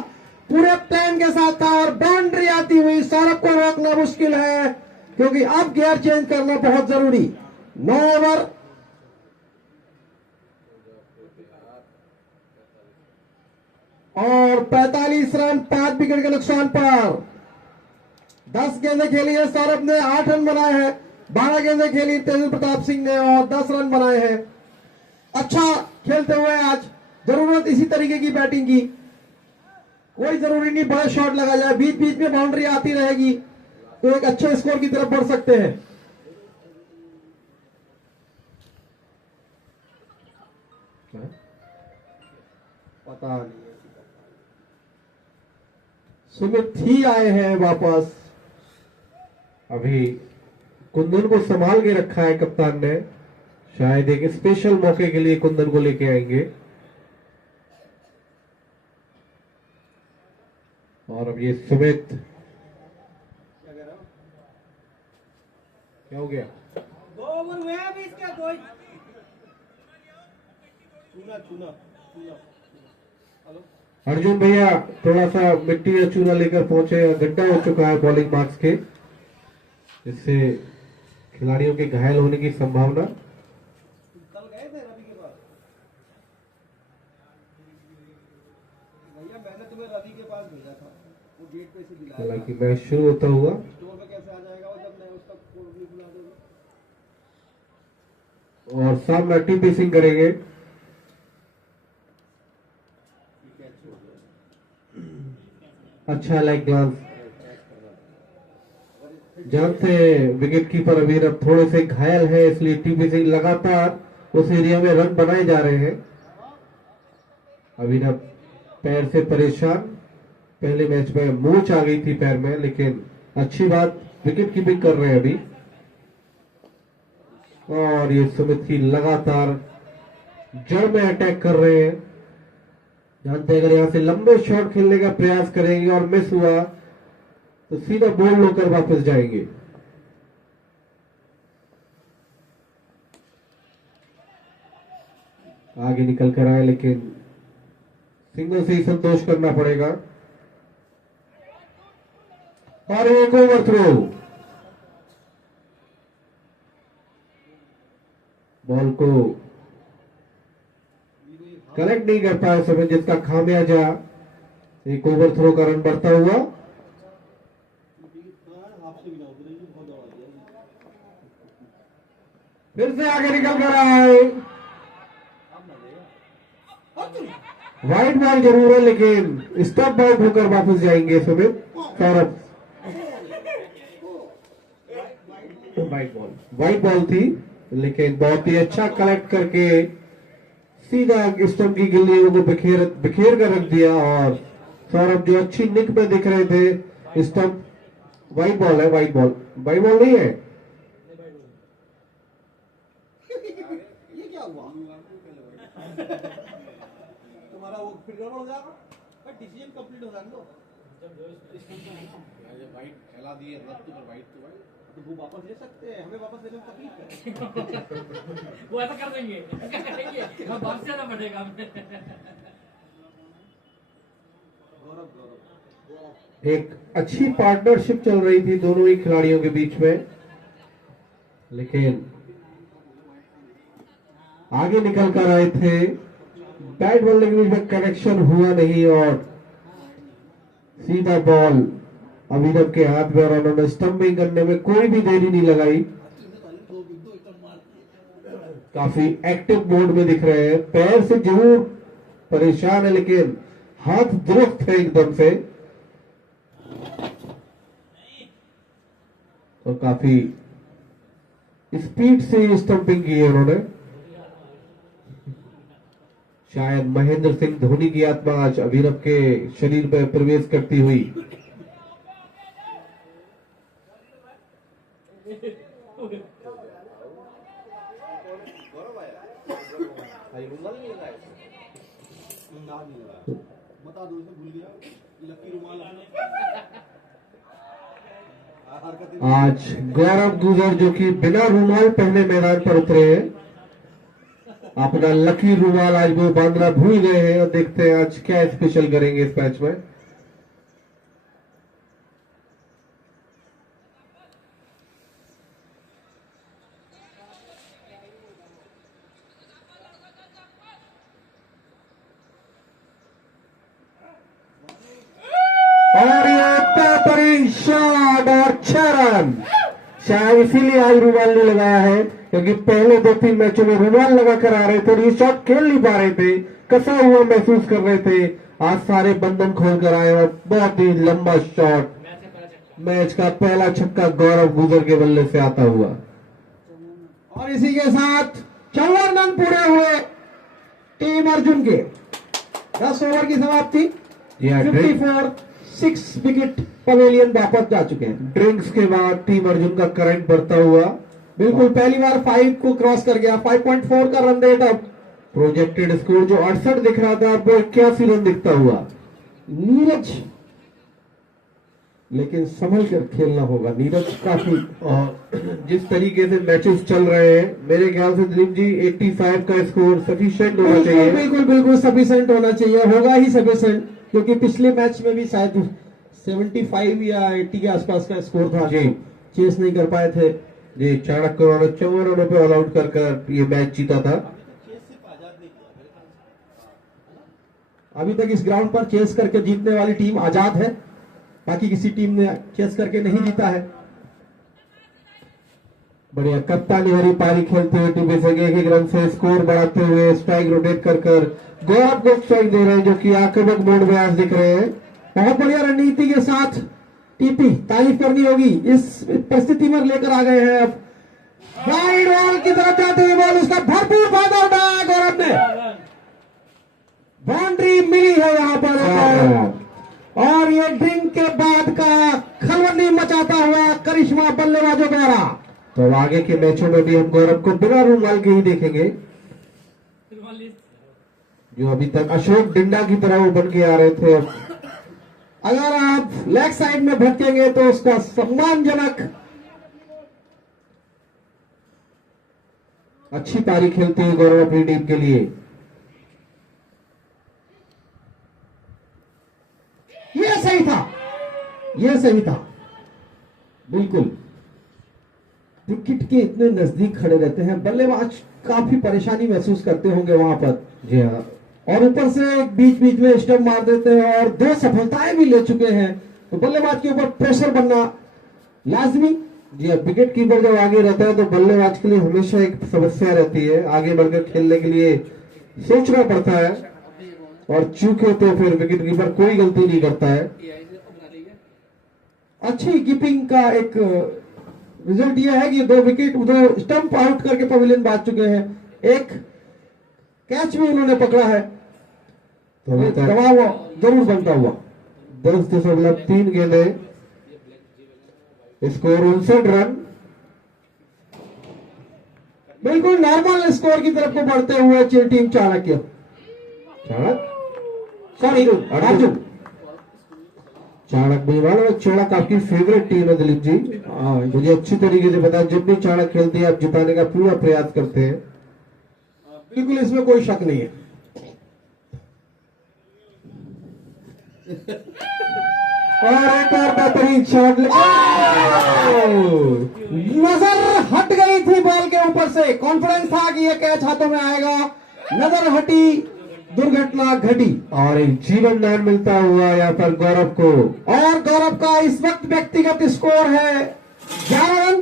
पूरे प्लान के साथ था और बाउंड्री आती हुई। सौरभ को रोकना मुश्किल है क्योंकि अब गियर चेंज करना बहुत जरूरी। 9 ओवर और 45 रन, 5 विकेट के नुकसान पर। 10 गेंदें खेली है सौरभ ने, 8 रन बनाए हैं। 12 गेंदें खेली तेजस्वी प्रताप सिंह ने और 10 रन बनाए हैं। अच्छा खेलते हुए आज, जरूरत इसी तरीके की बैटिंग की। कोई जरूरी नहीं बड़े शॉट लगा जाए, बीच बीच में बाउंड्री आती रहेगी तो एक अच्छे स्कोर की तरफ बढ़ सकते हैं। पता नहीं, सुमित ही आए हैं वापस। अभी कुंदन को संभाल के रखा है कप्तान ने, शायद एक स्पेशल मौके के लिए कुंदन को लेके आएंगे। और अब ये सुमित, क्या हो गया? 2 ओवर हुए अभी इसके, 2 चूना चूना चूना। हेलो अर्जुन भैया थोड़ा सा मिट्टी या चूना लेकर पहुंचे, गड्ढा हो चुका है बॉलिंग मार्क्स के, इससे खिलाड़ियों के घायल होने की संभावना। कल गए थे रवि के पास भैया, मैंने तुम्हें रवि के पास भेजा था, वो गेट पे से दिलाया। हालांकि मैच शुरू होता हुआ स्टोर पे कैसे आ जाएगा वो जब मैं उसका कोड नहीं बुला दूंगा। और सामने टीपी सिंह करेंगे। अच्छा लाइक ग्लांस, जानते हैं विकेट कीपर अभिनव थोड़े से घायल है, इसलिए टीपी सिंह लगातार उस एरिया में रन बनाए जा रहे हैं। अभिनव पैर से परेशान, पहले मैच में मूंछ आ गई थी पैर में, लेकिन अच्छी बात विकेट कीपिंग कर रहे हैं अभी। और ये सुमित की लगातार जड़ में अटैक कर रहे हैं। जानते हैं अगर यहां से लंबे शॉट खेलने का प्रयास करेंगे और मिस हुआ तो सीधा बोल्ड होकर वापस जाएंगे। आगे निकल कर आए, लेकिन सिंगल से ही संतोष करना पड़ेगा। और एक ओवर थ्रो, बॉल को कलेक्ट नहीं कर पाया समय, जिसका खामियाजा एक ओवर थ्रो का रन बढ़ता हुआ। फिर से आगे निकल कर आए, वाइड बॉल जरूर है लेकिन स्टंप आउट होकर वापस जाएंगे सुमित। सौरभ, वाइड बॉल थी लेकिन बहुत ही अच्छा कलेक्ट करके सीधा स्टंप की गिल्लियों को बिखेर कर रख दिया। और सौरभ जो अच्छी निक में दिख रहे थे, स्टंप वाइड बॉल है, वाइड बॉल नहीं है। ये क्या हुआ तुम्हारा, वो फिर गड़बड़ हो जाएगा, पर डिसीजन कंप्लीट हो जाने दो। वाइट खेला दिए रद्द पर वाइट तो वाइट, तो वो वापस ले सकते हैं, हमें वापस लेने में तकलीफ है। वो ऐसा कर देंगे, क्या करेंगे, हम वापस जाना पड़ेगा हमें। एक अच्छी पार्टनरशिप चल रही थी दोनों ही खिलाड़ियों के बीच में, लेकिन आगे निकल कर आए थे, बैट बॉल के बीच में कनेक्शन हुआ नहीं और सीधा बॉल अभिनव के हाथ में, और उन्होंने स्टंपिंग करने में कोई भी देरी नहीं लगाई। काफी एक्टिव मोड में दिख रहे हैं, पैर से जरूर परेशान है लेकिन हाथ दुरुस्त है एकदम से, और काफी स्पीड से स्टंपिंग की है उन्होंने। शायद महेंद्र सिंह धोनी की आत्मा आज अभिनव के शरीर पर प्रवेश करती हुई। गौरव आया भाई रुमाल नहीं लगाया ना नहीं लगाया बता दो भूल गया लकी रुमाल आज गौरव गुजर जो कि बिना रुमाल पहने मैदान पर उतरे हैं, अपना लकी रुमाल आज वो बांधना भूल गए हैं और देखते हैं आज क्या स्पेशल करेंगे इस मैच में। और ये बेहतरीन शॉट और 6 रन। शायद इसीलिए आज रुमाल नहीं लगाया है, क्योंकि पहले 2-3 मैचों में रुमाल लगा कर आ रहे थे और ये शॉट खेल नहीं पा रहे थे, कसा हुआ महसूस कर रहे थे। आज सारे बंधन खोल कर आए और बहुत ही लंबा शॉट, मैच का पहला छक्का गौरव गुजर के बल्ले से आता हुआ। और इसी के साथ 54 रन पूरे हुए टीम अर्जुन के। 10 ओवर की समाप्ति, 54, 6 विकेट पवेलियन वापस जा चुके हैं। ड्रिंक्स के बाद टीम अर्जुन का करंट बढ़ता हुआ, बिल्कुल पहली बार 5 को क्रॉस कर गया। 5.4 का रन रेट अब। प्रोजेक्टेड स्कोर जो 68 दिख रहा था अब वो 81 रन दिखता हुआ। नीरज, लेकिन संभल कर खेलना होगा नीरज। काफी और जिस तरीके से मैचेस चल रहे हैं, मेरे ख्याल से दिलीप जी 85 का स्कोर सफिशिएंट होना चाहिए। बिल्कुल बिल्कुल सफिशिएंट होना चाहिए, होगा ही सफिशिएंट, क्योंकि पिछले मैच में भी शायद 75 या 80 के आसपास का स्कोर था जी। चेस नहीं कर पाए थे जी। चाणक्य ने 54 रनों पे ऑल आउट कर ये मैच जीता था। अभी तक इस ग्राउंड पर चेस करके जीतने वाली टीम आजाद है, बाकी किसी टीम ने चेस करके नहीं जीता है। बढ़िया कप्तानी हरी पारी खेलते हुए टीम से 1-1 रन से स्कोर बढ़ाते हुए स्ट्राइक रोटेट कर गौरव को स्ट्राइक दे रहे हैं, जो कि आक्रामक मोड में आज दिख रहे हैं। बहुत बढ़िया रणनीति के साथ टीपी, तारीफ करनी होगी, इस परिस्थिति में लेकर आ गए हैं। अब वाइड बॉल की तरफ जाते हुए बॉल, उसका भरपूर फायदा उठाया गौरव ने। बाउंड्री मिली है यहाँ पर, और ये ड्रिंक के बाद का खलबली मचाता हुआ करिश्मा बल्लेबाजों द्वारा। तो आगे के मैचों में भी हम गौरव को बिना रुमाल के ही देखेंगे, जो अभी तक अशोक डिंडा की तरह वो बन के आ रहे थे। अगर आप लेग साइड में भटकेंगे तो उसका सम्मानजनक अच्छी पारी खेलते हैं गौरव अपनी टीम के लिए। ये सही था, ये सही था, बिल्कुल। विकेट के इतने नजदीक खड़े रहते हैं, बल्लेबाज काफी परेशानी महसूस करते होंगे वहां पर। जी हाँ। और ऊपर से बीच बीच में स्टंप मार देते हैं, और 2 सफलताएं भी ले चुके हैं, तो बल्लेबाज के ऊपर प्रेशर बनना लाजमी। जी हाँ, विकेट कीपर जब आगे रहता है तो बल्लेबाज के लिए हमेशा एक समस्या रहती है, आगे बढ़कर खेलने के लिए सोचना पड़ता है, और चूके तो फिर विकेट कीपर कोई गलती नहीं करता है। अच्छी कीपिंग का एक रिजल्ट यह है कि 2 विकेट, 2 स्टंप आउट करके पवेलियन बाज चुके हैं। एक कैच भी उन्होंने पकड़ा है, तो अभी तक दबाव जरूर बनता हुआ। 10.3 गेंदे, स्कोर 59 रन। बिल्कुल नॉर्मल स्कोर की तरफ को बढ़ते हुए टीम चाणक्य, सॉरी अर्जुन। चाणक बेवाल चाणक आपकी फेवरेट टीम है दिलीप जी। मुझे अच्छी तरीके से पता है, जब भी चाणक खेलती है आप जिताने का पूरा प्रयास करते हैं। बिल्कुल इसमें कोई शक नहीं है। और एक और बेहतरीन शॉट, नजर हट गई थी बॉल के ऊपर से, कॉन्फिडेंस था कि ये कैच हाथों में आएगा, नजर हटी, दुर्घटना घटी, और एक जीवन दान मिलता हुआ यहाँ पर गौरव को। और गौरव का इस वक्त व्यक्तिगत स्कोर है 11 रन,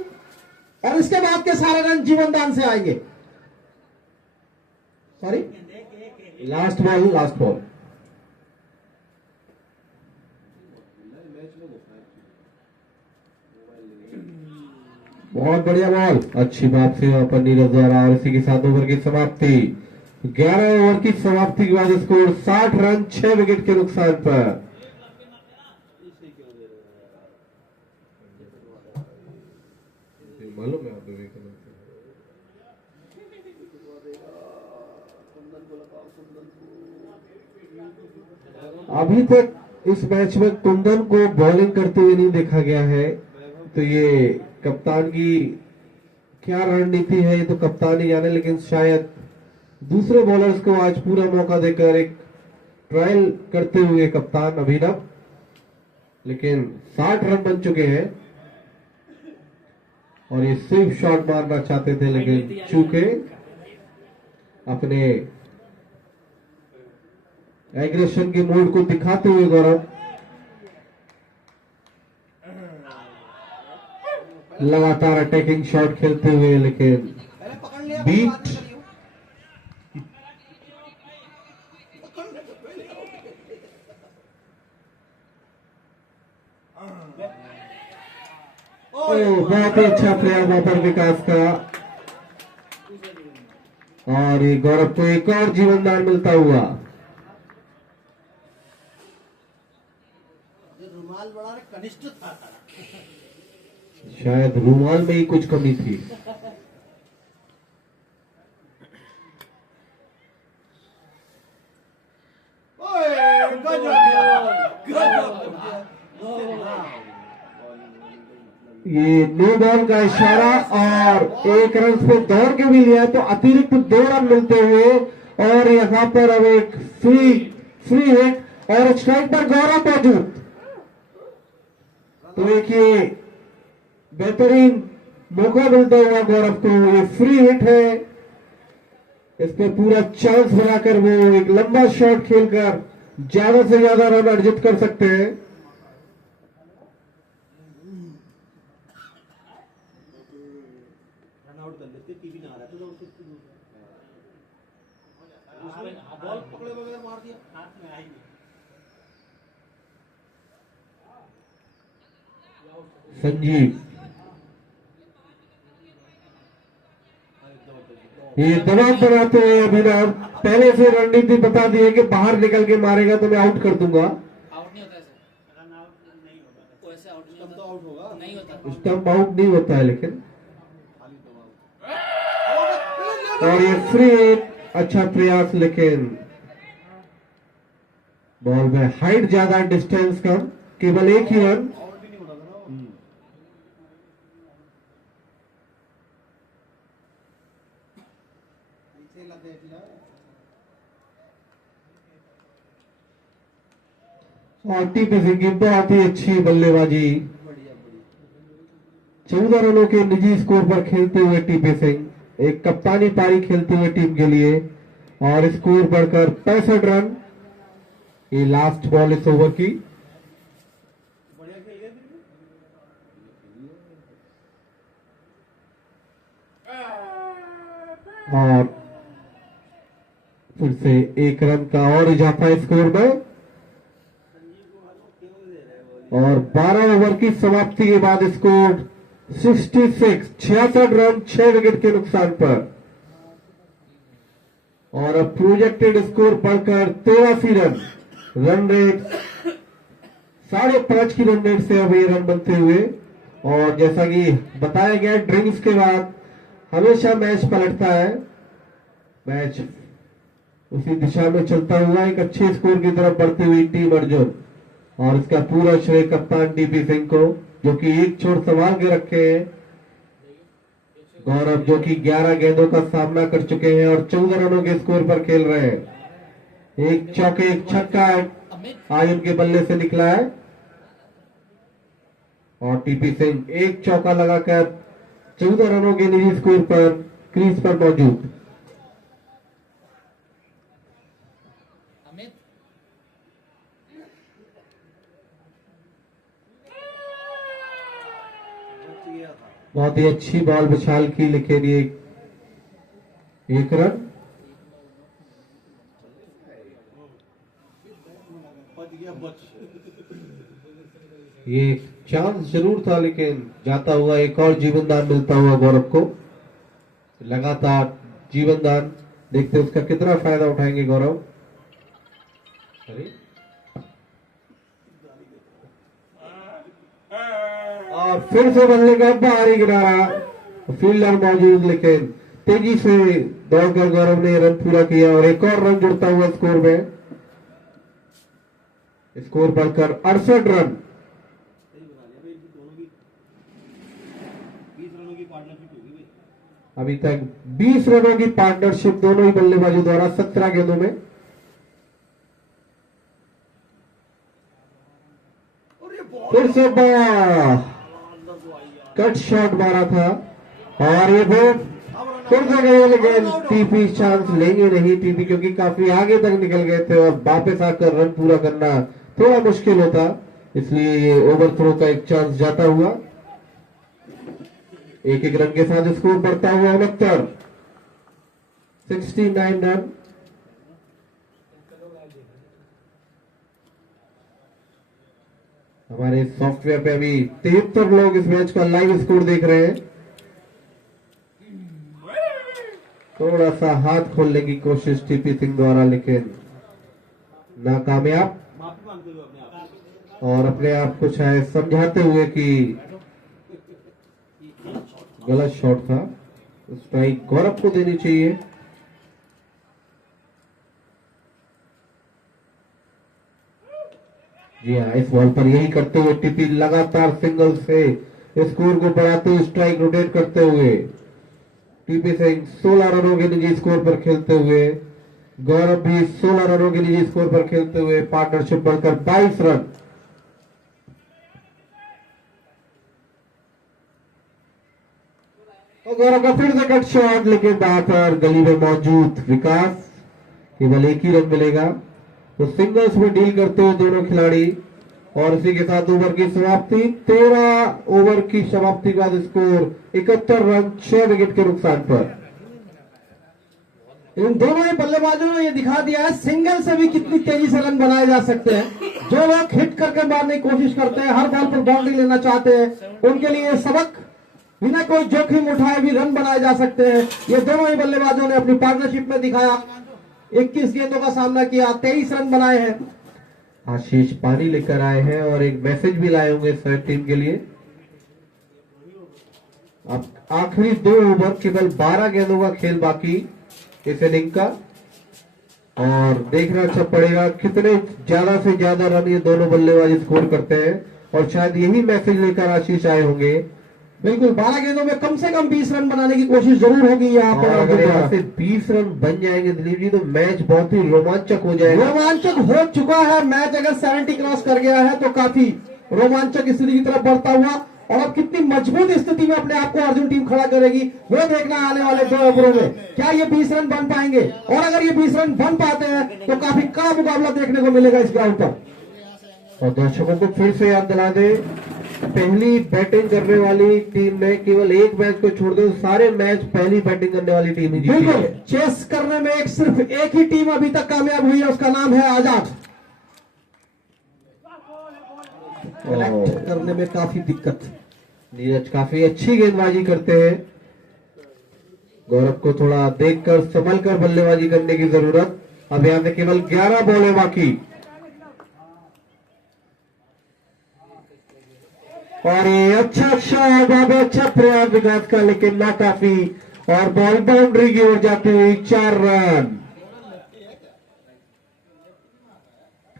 और इसके बाद के सारे रन जीवन दान से आएंगे। Sorry, last ball. बहुत बढ़िया बॉल, अच्छी बात से वहां पर नीरज द्वारा, और इसी के साथ ओवर की समाप्ति। 11 ओवर की समाप्ति के बाद स्कोर 60 रन 6 विकेट के नुकसान पर। मालूम है आपको अभी तक इस मैच में कुंदन को बॉलिंग करते हुए नहीं देखा गया है, तो ये कप्तान की क्या रणनीति है ये तो कप्तान ही जाने, लेकिन शायद दूसरे बॉलर्स को आज पूरा मौका देकर एक ट्रायल करते हुए कप्तान अभिनव, लेकिन 60 रन बन चुके हैं और ये सिर्फ शॉट मारना चाहते थे, लेकिन चूके अपने एग्रेशन के मोड को दिखाते हुए गौरव लगातार अटैकिंग शॉट खेलते हुए, लेकिन बीट बहुत ही अच्छा प्रयास वहां पर विकास का, और ये गौरव को एक और जीवनदान मिलता हुआ। रुमाल बड़ा कनिष्ठ था, शायद रुमाल में ही कुछ कमी थी। ये नो बॉल का इशारा और 1 रन पे दौड़ के भी लिया तो अतिरिक्त 2 रन मिलते हुए, और यहां पर अब एक फ्री हिट और स्ट्राइक पर गौरव मौजूद। तो एक ये बेहतरीन मौका मिलता हुआ गौरव को, ये फ्री हिट है, इस पे पूरा चांस बनाकर वो एक लंबा शॉट खेलकर ज्यादा से ज्यादा रन अर्जित कर सकते हैं। आउट कर लेते, टीवी ना आ रहा तो बॉल पकड़े बगैर मार दिया, हाथ में आई। संजीव ये दबाव बनाते हुए अभिनव पहले से रणनीति बता दी है कि बाहर निकल के मारेगा तो मैं आउट कर दूंगा। आउट नहीं होता ऐसे, रन आउट नहीं होता, वैसे आउट नहीं होता, आउट होगा नहीं होता, स्टंप आउट नहीं होता है, लेकिन और ये फ्री अच्छा प्रयास, लेकिन बॉल में हाइट ज्यादा डिस्टेंस कम, केवल एक ही रन। आउट भी नहीं होता था ना। पीछे लग गए और टीपी सिंह की बहुत ही अच्छी बल्लेबाजी, 14 रनों के निजी स्कोर पर खेलते हुए टीपी सिंह एक कप्तानी पारी खेलते हुए टीम के लिए, और स्कोर बढ़कर 65 रन। ये लास्ट बॉल इस ओवर की। बढ़िया खेल गए और फिर से 1 रन का और इजाफा स्कोर में, और 12 ओवर की समाप्ति के बाद स्कोर 66 रन 6 विकेट के नुकसान पर, और अब प्रोजेक्टेड स्कोर बढ़कर 83 रन, रन रेट 5.5 की रन रेट से अब ये रन बनते हुए। और जैसा कि बताया गया ड्रिंक्स के बाद हमेशा मैच पलटता है, मैच उसी दिशा में चलता हुआ एक अच्छे स्कोर की तरफ बढ़ती हुई टीम अर्जुन, और इसका पूरा श्रेय कप्तान टीपी सिंह को, जो कि एक छोर संभाल के रखे हैं। गौरव जो कि 11 गेंदों का सामना कर चुके हैं और 14 रनों के स्कोर पर खेल रहे हैं। एक चौके एक छक्का आज उनके बल्ले से निकला है, और टीपी सिंह एक चौका लगाकर 14 रनों के निजी स्कोर पर क्रीज पर मौजूद। अमित बहुत ही अच्छी बॉल विशाल की, लेकिन ये 1 रन। ये चांस जरूर था, लेकिन जाता हुआ एक और जीवनदान मिलता हुआ गौरव को। लगातार जीवनदान देखते उसका कितना फायदा उठाएंगे गौरव। और फिर से बल्ले का बाहरी किनारा, फील्डर मौजूद, लेकिन तेजी से दौड़कर गौरव ने रन पूरा किया और एक और रन जुड़ता हुआ स्कोर में। स्कोर बढ़कर 68 रन। सही बना लिया भाई, दोनों की 20 रनों की पार्टनरशिप होगी भाई। अभी तक 20 रनों की पार्टनरशिप दोनों ही बल्लेबाजों द्वारा 17 गेंदों में। फिर से बॉल कट शॉट मारा था और ये बॉल फिर से गए, लेकिन टीपी चांस लेंगे नहीं टीपी, क्योंकि काफी आगे तक निकल गए थे और वापस आकर रन पूरा करना थोड़ा मुश्किल होता, इसलिए ये ओवर थ्रो का एक चांस जाता हुआ। एक एक रन के साथ स्कोर बढ़ता हुआ 69 रन। हमारे सॉफ्टवेयर पे अभी 73 लोग इस मैच का लाइव स्कोर देख रहे हैं। थोड़ा सा हाथ खोलने की कोशिश टीपी सिंह द्वारा, लेकिन नाकामयाब, माफी मांगते हुए अपने आप से। और अपने आप को शायद समझाते हुए कि गलत शॉट था, स्ट्राइक गौरव को देनी चाहिए। जी हाँ, इस बॉल पर यही करते हुए टीपी लगातार सिंगल से स्कोर को बढ़ाते हुए स्ट्राइक रोटेट करते हुए टीपी सिंह 16 रनों के निजी स्कोर पर खेलते हुए, गौरव भी 16 रनों के निजी स्कोर पर खेलते हुए पार्टनरशिप बढ़कर 22 रन। और गौरव का फिर से कट शॉट, लेकिन वहां पर गली में मौजूद विकास केवल एक ही रन मिलेगा। तो सिंगल्स में डील करते हुए दोनों खिलाड़ी, और इसी के साथ ओवर की समाप्ति। 13 ओवर की समाप्ति के बाद स्कोर 71 रन 6 विकेट के नुकसान पर। इन दोनों ही बल्लेबाजों ने ये दिखा दिया है सिंगल से भी कितनी तेजी से रन बनाए जा सकते हैं। जो लोग हिट करके मारने की कोशिश करते हैं, हर बॉल पर बाउंड्री लेना चाहते हैं, उनके लिए सबक, बिना कोई जोखिम उठाए भी रन बनाए जा सकते हैं। ये दोनों ही बल्लेबाजों ने अपनी पार्टनरशिप में दिखाया। 21 गेंदों का सामना किया, 23 रन बनाए हैं। आशीष पानी लेकर आए हैं और एक मैसेज भी लाए होंगे सर टीम के लिए। अब आखिरी 2 ओवर, केवल 12 गेंदों का खेल बाकी इस इनिंग का, और देखना अच्छा पड़ेगा कितने ज्यादा से ज्यादा रन ये दोनों बल्लेबाज स्कोर करते हैं, और शायद यही मैसेज लेकर आशीष आए होंगे। बिल्कुल, 12 गेंदों में कम से कम 20 रन बनाने की कोशिश जरूर होगी यहाँ और अगर यहाँ पर। से 20 रन बन जाएंगे दिलीप जी, तो मैच बहुत ही रोमांचक हो जाएगा। रोमांचक हो चुका है मैच, अगर 70 क्रॉस कर गया है तो काफी रोमांचक स्थिति की तरफ बढ़ता हुआ, और अब कितनी मजबूत स्थिति में अपने आप को अर्जुन टीम खड़ा करेगी वो देखना आने वाले 2 ओवरों में। क्या ये 20 रन बन पाएंगे, और अगर ये 20 रन बन पाते हैं तो काफी कड़ा मुकाबला देखने को मिलेगा इस ग्राउंड पर। और दर्शकों को फिर से याद दिला दे, पहली बैटिंग करने वाली टीम ने केवल एक मैच को छोड़ दे सारे मैच पहली बैटिंग करने वाली टीम ही जीती बिल्कुल, है। चेस करने में सिर्फ एक ही टीम अभी तक कामयाब हुई है, उसका नाम है आजाद। कलेक्ट करने में काफी दिक्कत। नीरज काफी अच्छी गेंदबाजी करते हैं, गौरव को थोड़ा देखकर संभल कर बल्लेबाजी करने की जरूरत। अब यहाँ से केवल 11 बॉल है बाकी, और ये अच्छा शॉट, अच्छा प्रयास विकास का, लेकिन ना काफी, और बॉल बाउंड्री की ओर जाती हुई 4 रन।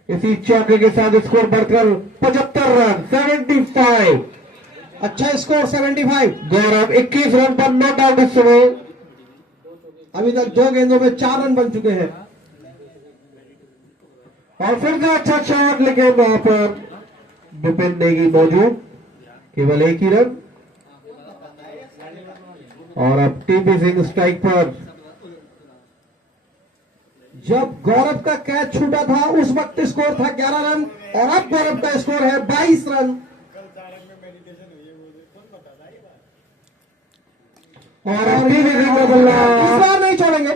इसी चौके के साथ स्कोर बढ़कर 75 रन 75। अच्छा स्कोर 75। गौरव 21 रन पर नॉट आउट इस समय। अभी तक 2 गेंदों में 4 रन बन चुके हैं। और फिर से अच्छा शॉट, लेकिन वहां पर विपिन नेगी मौजूद, केवल एक ही रन। और अब टीपी सिंह स्ट्राइक पर। जब गौरव का कैच छूटा था उस वक्त स्कोर था 11 रन, और अब गौरव का स्कोर है 22 रन। और टीपी सिंह का बल्ला, इस बार नहीं छोड़ेंगे।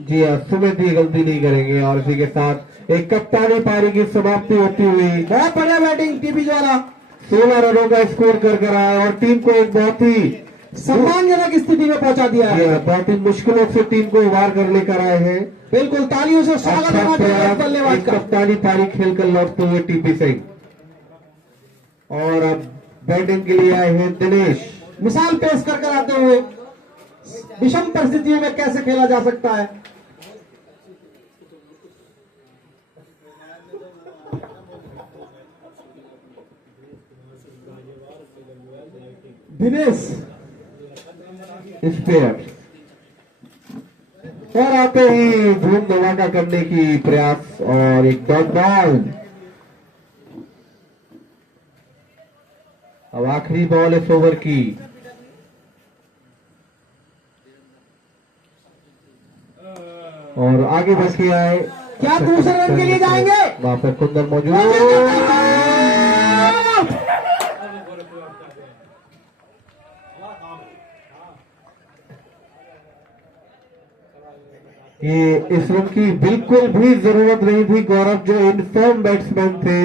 जी हाँ, सुमित भी गलती नहीं करेंगे, और इसी के साथ एक कप्तानी पारी की समाप्ति होती हुई। बहुत बढ़िया बैटिंग टीपी द्वारा, 16 रनों का स्कोर कर आया, और टीम को एक बहुत ही सम्मानजनक स्थिति में पहुंचा दिया है। बहुत ही मुश्किलों से टीम को उबार कर लेकर आए हैं। बिल्कुल, तालियों से स्वागत अच्छा करना चाहिए प्रयास, बल्लेबाज एक का। कप्तानी पारी खेलकर लौटते हुए टीपी सिंह। और अब बैटिंग के लिए आए हैं दिनेश। मिसाल पेश कर आते हुए विषम परिस्थितियों में कैसे खेला जा सकता है। दिनेश स्पेयर और आते ही धूम धमाका करने की प्रयास और एक डॉट बॉल। अब आखिरी बॉल इस ओवर की और आगे बढ़ के आए। क्या दूसरे रन के लिए जाएंगे? वहां पर कुंदन मौजूद। ये इस रन की बिल्कुल भी जरूरत नहीं थी। गौरव जो इनफॉर्म बैट्समैन थे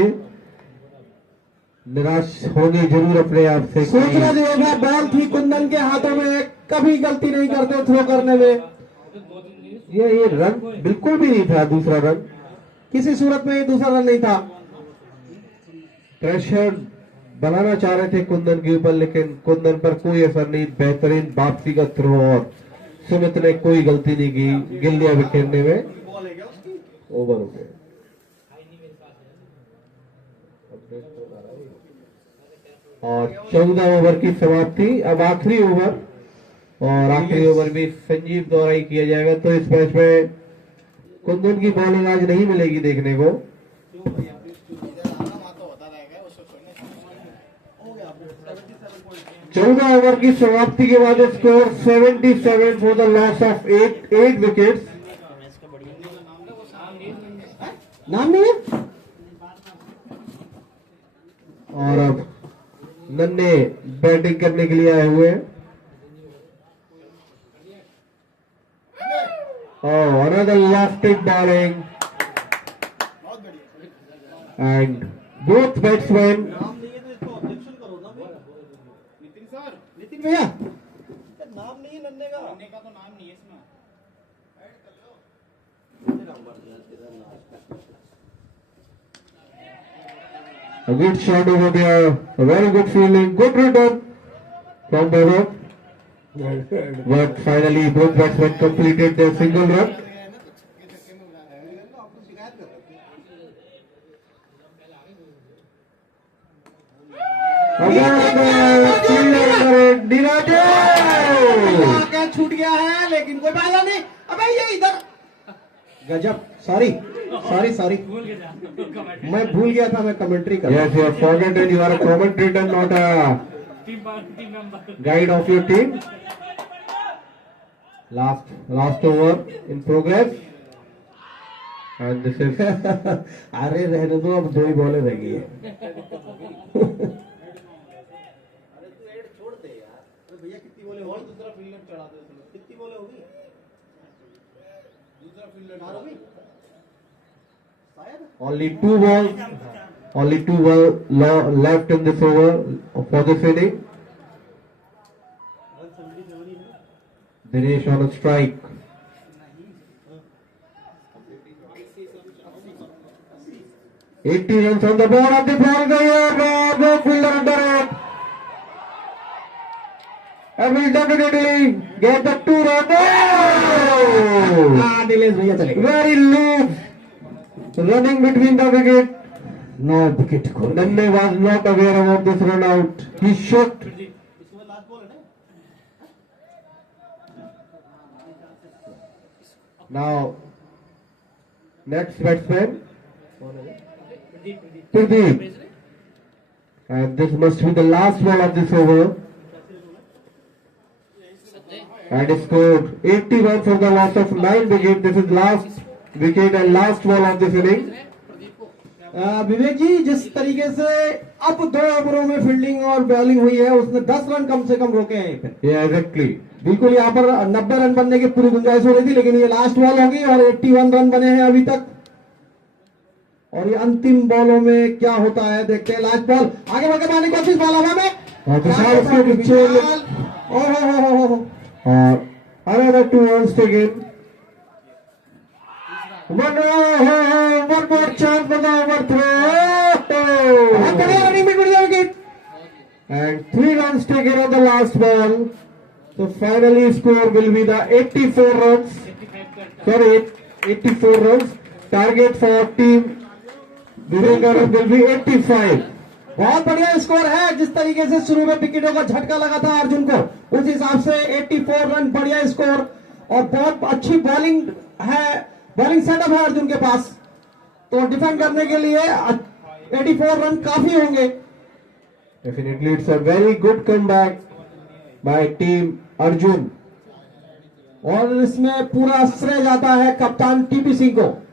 निराश होंगे जरूर अपने आप से। सोचना जो होगा, बॉल थी कुंदन के हाथों में, कभी गलती नहीं करते थ्रो करने में। ये रन बिल्कुल भी नहीं था। दूसरा रन किसी सूरत में ये दूसरा रन नहीं था। प्रेशर बनाना चाह रहे थे कुंदन के ऊपर, लेकिन कुंदन पर कोई असर नहीं। बेहतरीन वापसी का थ्रो और सुमित ने कोई गलती नहीं की गिल्लियां बिखेरने में। ओवर हो गए। और 14 ओवर की समाप्ति। अब आखिरी ओवर और आखिरी ओवर भी संजीव द्वारा ही किया जाएगा। तो इस मैच में कुंदन की बॉलिंग आज नहीं मिलेगी देखने को। 14 ओवर की समाप्ति के बाद score 77 for the loss of 8 wickets. नाम नहीं है। और अब नन्हे बैटिंग करने के लिए आए हुए हैं। Another lofted bowling and both batsmen Nitin भैया, नाम नहीं है नन्हे का। नन्हे का तो नाम नहीं है इसमें। a good shot over there, a very good feeling, good return from Vaibhav. But finally both batsmen completed their single run. क्या छूट गया है, लेकिन कोई फायदा नहीं। अबे ये इधर गजब। सॉरी सॉरी सॉरी, भूल के जा कमेंट मैं भूल गया था, मैं कमेंट्री कर Yes, you have forgotten you are a commentator, not a team member guide of your team. Last over in progress. And this is अरे रहने दो, अब 2 ही बॉलें रह गई है। छोड़ दे यार। अरे भैया कितनी बोले और दूसरा फील्डर चढ़ा दो इसमें। कितनी बोले होगी? दूसरा फील्डर हो गई शायद। only two balls left in this over for this inning. Dinesh on a strike. 80 runs on the board of the ball. No fielder under it. And will definitely get the 2 runs. हाँ नीलेश भैया चले गए। Very loose running between the wicket. 9 wicket खो। Nanne was not aware about this run out. He should. इसमें last ball है ना। Now, next batsman, Pradeep. And this must be the last ball of this over. And he scored 81 for the loss of 9 wickets. This is last wicket and last ball of this inning. विवेक जी, जिस तरीके से अब 2 ओवरों में fielding और bowling हुई है, उसने 10 रन कम से कम रोके हैं। Yeah, exactly. बिल्कुल यहाँ पर 90 रन बनने की पूरी गुंजाइश हो रही थी, लेकिन ये लास्ट बॉल होगी और 81 रन बने हैं अभी तक। और ये अंतिम बॉलों में क्या होता है देखते हैं। लास्ट बॉल आगे बढ़कर मारने की कोशिश, बॉल हवा में और विशाल उसके पीछे। ओहो, और another 2 runs taken. One more chance for the overthrow. Running में बढ़िया wicket. And 3 runs taken on the last ball. So finally score will be the 84 runs. Sorry, 84 runs. Target for team Vivekanand will be 85. बहुत बढ़िया score है। जिस तरीके से शुरू में विकेटों का झटका लगा था अर्जुन को, उस हिसाब से 84 रन बढ़िया स्कोर और बहुत अच्छी बॉलिंग है, बॉलिंग सेटअप है अर्जुन के पास, तो डिफेंड करने के लिए 84 रन काफी होंगे। Definitely, it's a very good comeback by team Arjun. और इसमें पूरा श्रेय जाता है कप्तान टीपी सिंह को।